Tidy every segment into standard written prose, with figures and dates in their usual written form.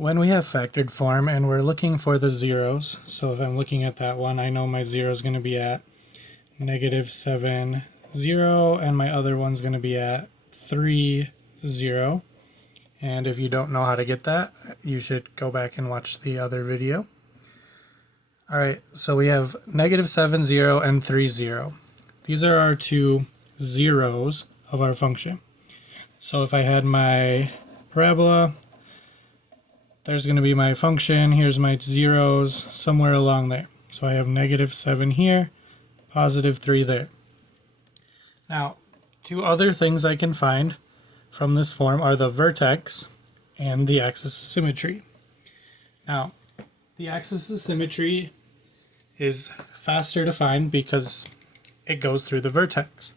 When we have factored form and we're looking for the zeros, so if I'm looking at that one, I know my zero is going to be at -7, 0, and my other one's going to be at 3, 0. And if you don't know how to get that, you should go back and watch the other video. Alright, so we have -7, 0, and 3, 0. These are our two zeros of our function. So if I had my parabola, there's going to be my function, here's my zeros, somewhere along there. So I have -7 here, +3 there. Now, two other things I can find from this form are the vertex and the axis of symmetry. Now, the axis of symmetry is faster to find because it goes through the vertex.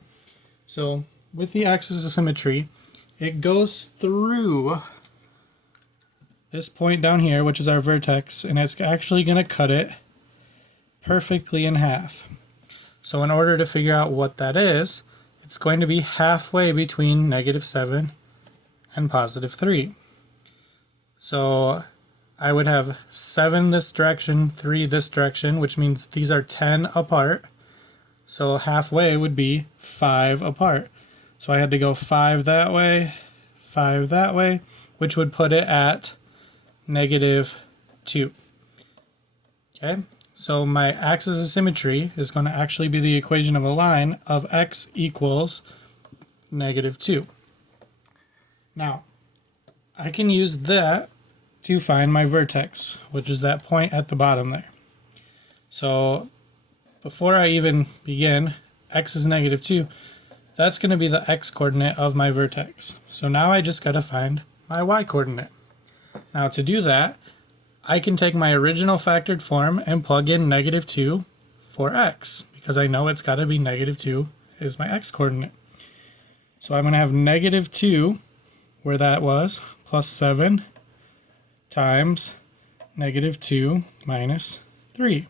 So with the axis of symmetry, it goes through this point down here, which is our vertex, and it's actually going to cut it perfectly in half. So in order to figure out what that is, it's going to be halfway between -7 and +3. So I would have 7 this direction, 3 this direction, which means these are 10 apart. So halfway would be 5 apart. So I had to go 5 that way, 5 that way, which would put it at -2. Okay, so my axis of symmetry is going to actually be the equation of a line of x equals -2. Now, I can use that to find my vertex, which is that point at the bottom there. So before I even begin, x is -2. That's going to be the x coordinate of my vertex. So now I just got to find my y coordinate. Now to do that, I can take my original factored form and plug in -2 for x, because I know it's got to be -2 is my x coordinate. So I'm going to have -2, where that was, +7 times -2 minus 3.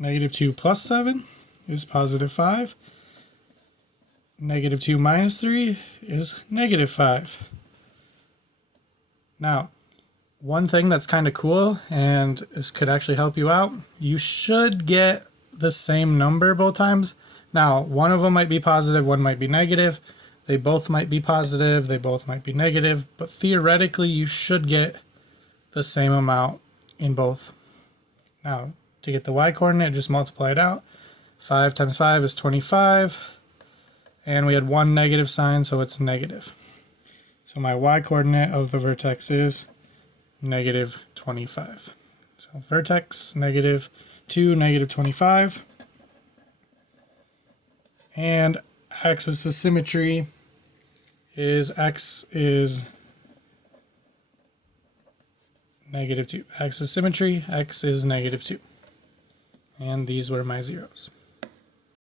-2 plus 7 is +5. -2 minus 3 is -5. Now, one thing that's kind of cool, and this could actually help you out, you should get the same number both times. Now, one of them might be positive, one might be negative. They both might be positive, they both might be negative, but theoretically you should get the same amount in both. Now, to get the y coordinate, just multiply it out. 5 times 5 is 25, and we had one negative sign, so it's negative. So my y coordinate of the vertex is -25. So vertex -2, -25. And axis of symmetry is x is -2. Axis of symmetry, x is -2. And these were my zeros.